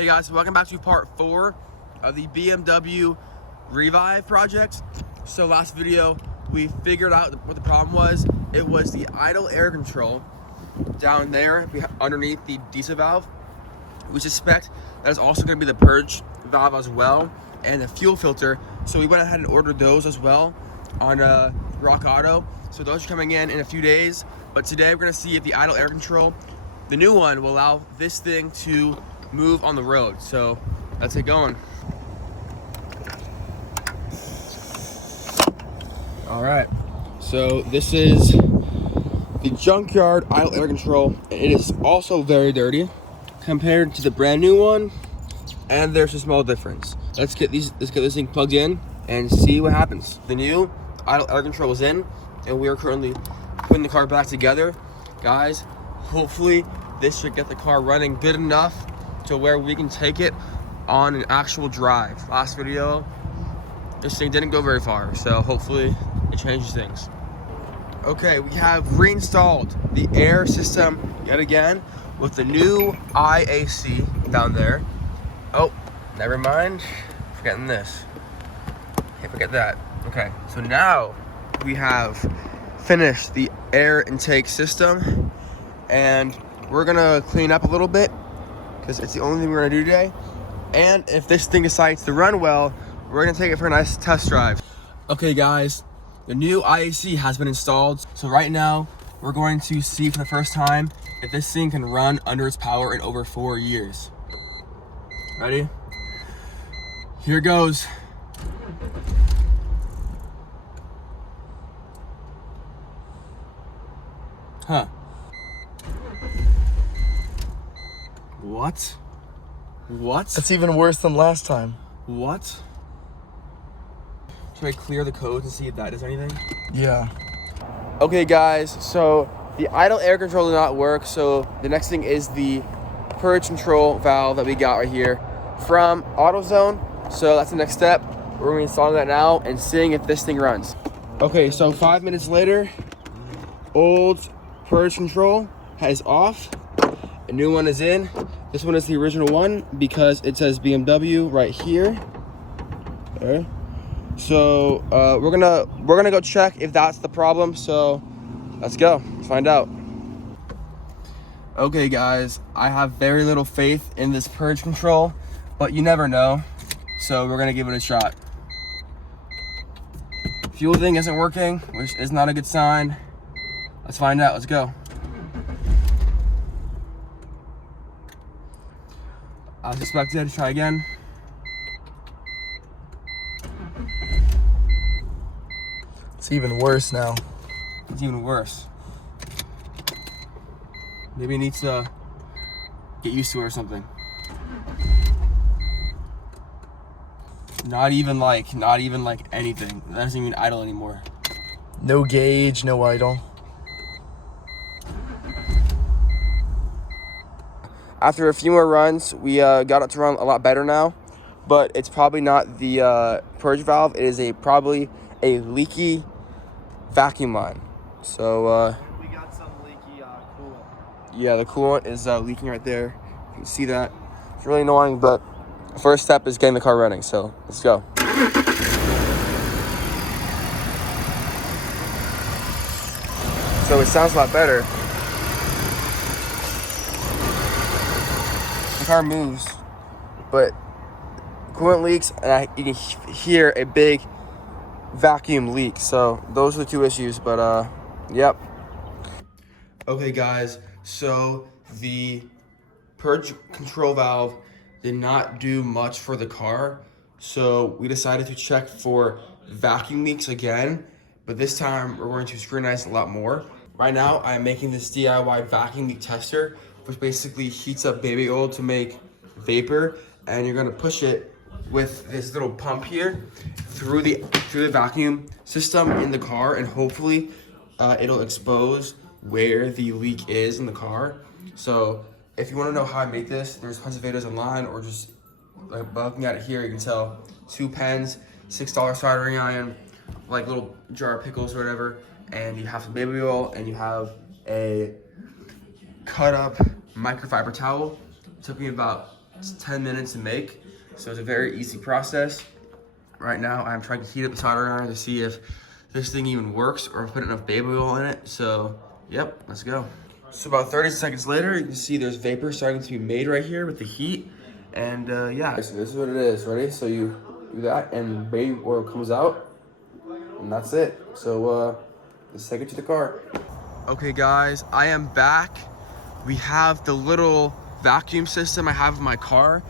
Hey guys, welcome back to part 4 of the BMW Revive project. So last video, we figured out what the problem was. It was the idle air control down there underneath the diesel valve. We suspect that is also going to be the purge valve as well and the fuel filter. So we went ahead and ordered those as well on Rock Auto. So those are coming in a few days. But today we're going to see if the idle air control, the new one, will allow this thing to move on the road. So let's get going. All right, so this is the junkyard idle air control, and it is also very dirty compared to the brand new one, and there's a small difference. Let's get this thing plugged in and see what happens. The new idle air control is in, and we are currently putting the car back together. Guys, hopefully this should get the car running good enough to where we can take it on an actual drive. Last video, this thing didn't go very far, so hopefully it changes things. Okay, we have reinstalled the air system yet again with the new IAC down there. Oh, never mind, forgetting this. Can't forget that. Okay, so now we have finished the air intake system, and we're gonna clean up a little bit because it's the only thing we're gonna do today. And if this thing decides to run well, we're gonna take it for a nice test drive. Okay guys, the new IAC has been installed. So right now, we're going to see for the first time if this thing can run under its power in over 4 years. Ready? Here goes. Huh. What? What? That's even worse than last time. What? Should I clear the codes and see if that does anything? Yeah. Okay guys, so the idle air control did not work, so the next thing is the purge control valve that we got right here from AutoZone. So that's the next step. We're gonna be installing that now and seeing if this thing runs. Okay, so 5 minutes later, old purge control is off. A new one is in. This one is the original one because it says BMW right here. Okay. So we're gonna go check if that's the problem. So let's go. Let's find out. Okay guys, I have very little faith in this purge control, but you never know. So we're gonna give it a shot. Fuel thing isn't working, which is not a good sign. Let's find out. Let's go. As expected, try again. It's even worse now. It's even worse. Maybe it needs to get used to it or something. Not even like anything. That doesn't even idle anymore. No gauge, no idle. After a few more runs, we got it to run a lot better now, but it's probably not the purge valve. It is probably a leaky vacuum line. So We got some leaky coolant. yeah, the coolant is leaking right there. You can see that. It's really annoying, but the first step is getting the car running. So let's go. So it sounds a lot better. The car moves, but coolant leaks, and you can hear a big vacuum leak. So those are the two issues, but yep. Okay guys, so the purge control valve did not do much for the car, so we decided to check for vacuum leaks again, but this time we're going to scrutinize a lot more. Right now I am making this DIY vacuum leak tester, which basically heats up baby oil to make vapor, and you're gonna push it with this little pump here through the vacuum system in the car, and hopefully it'll expose where the leak is in the car. So if you want to know how I make this, there's tons of videos online, or just like looking at it here, you can tell 2 pens, $6 soldering iron, like little jar of pickles or whatever, and you have some baby oil, and you have a cut up microfiber towel. It took me about It's 10 minutes to make, so it's a very easy process. Right now, I'm trying to heat up the soldering iron to see if this thing even works or put enough baby oil in it. So, yep, let's go. So about 30 seconds later, you can see there's vapor starting to be made right here with the heat. And yeah, so this is what it is, ready? So you do that and baby oil comes out and that's it. So let's take it to the car. Okay guys, I am back. We have the little vacuum system I have in my car.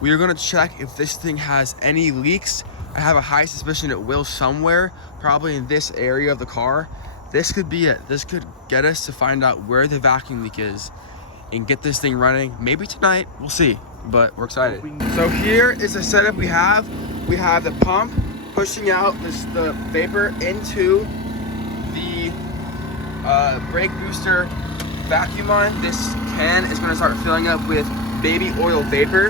We are gonna check if this thing has any leaks. I have a high suspicion it will somewhere, probably in this area of the car. This could be it. This could get us to find out where the vacuum leak is and get this thing running. Maybe tonight, we'll see, but we're excited. So here is the setup we have. We have the pump pushing out the vapor into the brake booster vacuum line. This can is gonna start filling up with baby oil vapor.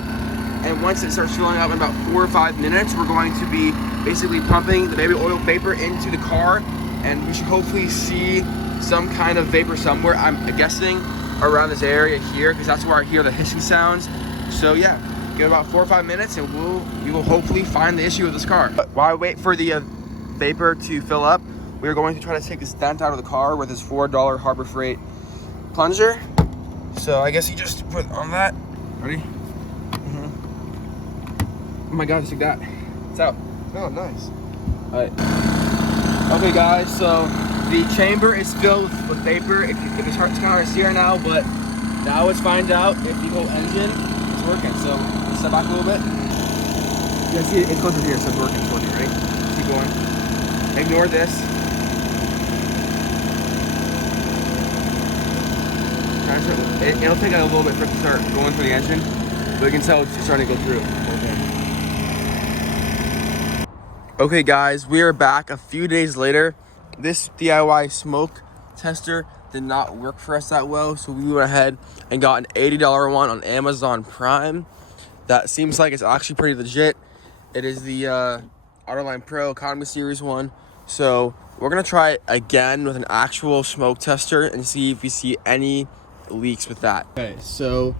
And once it starts filling up in about 4 or 5 minutes, we're going to be basically pumping the baby oil vapor into the car, and we should hopefully see some kind of vapor somewhere. I'm guessing around this area here, because that's where I hear the hissing sounds. So yeah, give it about 4 or 5 minutes and we will hopefully find the issue with this car. But while I wait for the vapor to fill up, we're going to try to take this dent out of the car with this $4 Harbor Freight plunger. So I guess you just put on that. Ready? Oh my god, just like that. It's out. Oh, nice. Alright. Okay guys, so the chamber is filled with vapor. It's hard to see right now, but now let's find out if the whole engine is working. So let's step back a little bit. You guys see it goes through here, so it's working. It's working, ready? Let's keep going. Ignore this. It'll take a little bit for it to start going through the engine, but you can tell it's starting to go through. Okay guys, we are back a few days later. This DIY smoke tester did not work for us that well, so we went ahead and got an $80 one on Amazon Prime. That seems like it's actually pretty legit. It is the Autoline Pro Economy Series one. So we're gonna try it again with an actual smoke tester and see if we see any leaks with that. Okay, so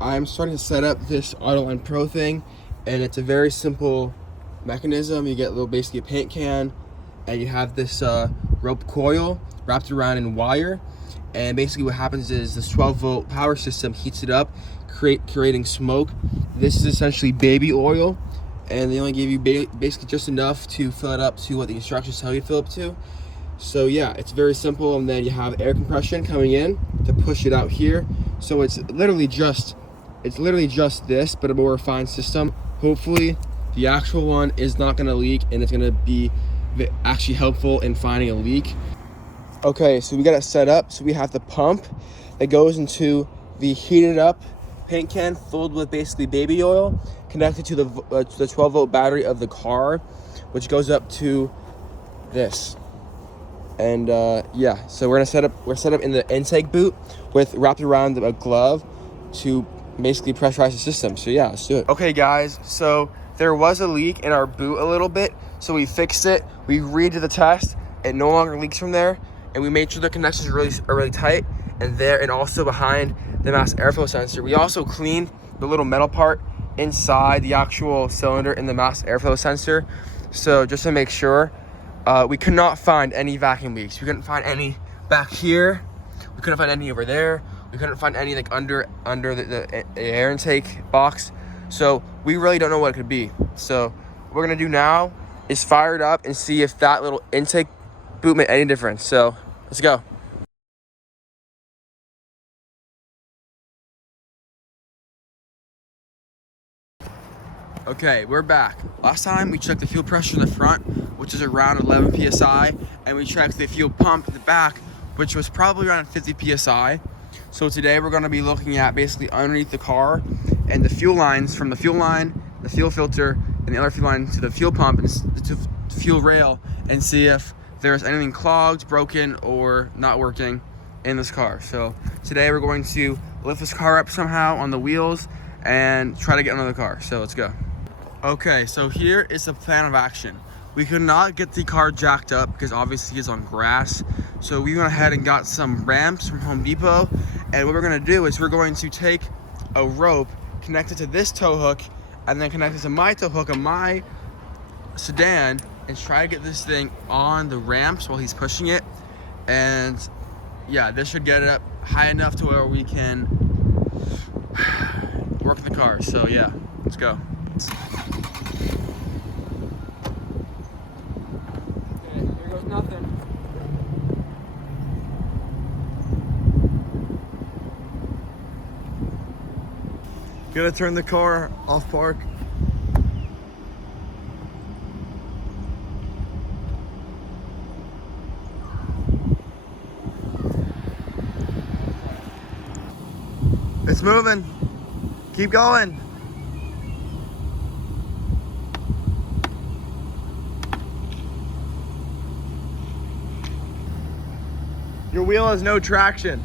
I'm starting to set up this Autoline Pro thing, and it's a very simple mechanism. You get basically a paint can, and you have this rope coil wrapped around in wire, and basically what happens is this 12-volt power system heats it up, creating smoke. This is essentially baby oil, and they only give you basically just enough to fill it up to what the instructions tell you to fill up to. So yeah, it's very simple. And then you have air compression coming in to push it out here. So it's literally just this, but a more refined system. Hopefully the actual one is not going to leak, and it's going to be actually helpful in finding a leak. Okay, so we got it set up. So we have the pump that goes into the heated up paint can filled with basically baby oil, connected to the 12-volt battery of the car, which goes up to this. And yeah, so we're set up in the intake boot with wrapped around a glove to basically pressurize the system. So yeah, let's do it. Okay guys, so there was a leak in our boot a little bit, so we fixed it. We redid the test. It no longer leaks from there, and we made sure the connections are really tight, and there, and also behind the mass airflow sensor. We also cleaned the little metal part inside the actual cylinder in the mass airflow sensor. So just to make sure, we could not find any vacuum leaks. We couldn't find any back here. We couldn't find any over there. We couldn't find any like under the air intake box. So we really don't know what it could be. So what we're gonna do now is fire it up and see if that little intake boot made any difference. So let's go. Okay, we're back. Last time we checked the fuel pressure in the front, which is around 11 psi, and we checked the fuel pump in the back, which was probably around 50 psi. So today we're going to be looking at basically underneath the car and the fuel lines, from the fuel line, the fuel filter, and the other fuel line to the fuel pump and to the fuel rail, and see if there's anything clogged, broken, or not working in this car. So today we're going to lift this car up somehow on the wheels and try to get under the car. So let's go. Okay, so here is the plan of action. We could not get the car jacked up because obviously it's on grass. So we went ahead and got some ramps from Home Depot. And what we're gonna do is we're going to take a rope connect it to this tow hook, and then connect it to my tow hook on my sedan, and try to get this thing on the ramps while he's pushing it. And yeah, this should get it up high enough to where we can work the car. So yeah, let's go. Okay, here goes nothing. Gonna turn the car off park. It's moving. Keep going. Your wheel has no traction.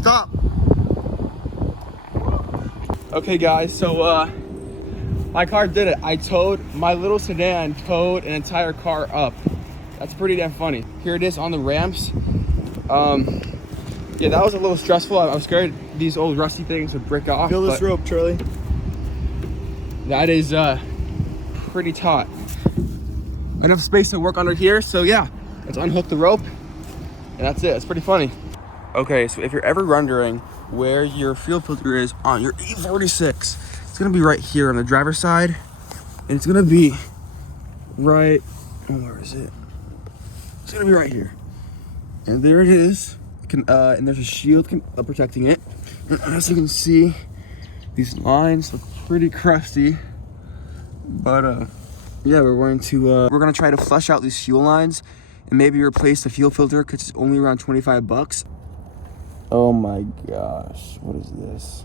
Stop. Okay guys, so my car did it. My little sedan towed an entire car up. That's pretty damn funny. Here it is on the ramps. Yeah, that was a little stressful. I was scared these old rusty things would break off. Feel this rope, Charlie. That is pretty taut. Enough space to work under here, so yeah, let's unhook the rope, and that's it. It's pretty funny. Okay, so if you're ever wondering where your fuel filter is on your E46, it's gonna be right here on the driver's side, and it's gonna be right, where is it? It's gonna be right here. And there it is. And there's a shield protecting it. And as you can see, these lines look pretty crusty. But yeah, we're gonna try to flush out these fuel lines and maybe replace the fuel filter because it's only around 25 bucks. Oh my gosh, what is this?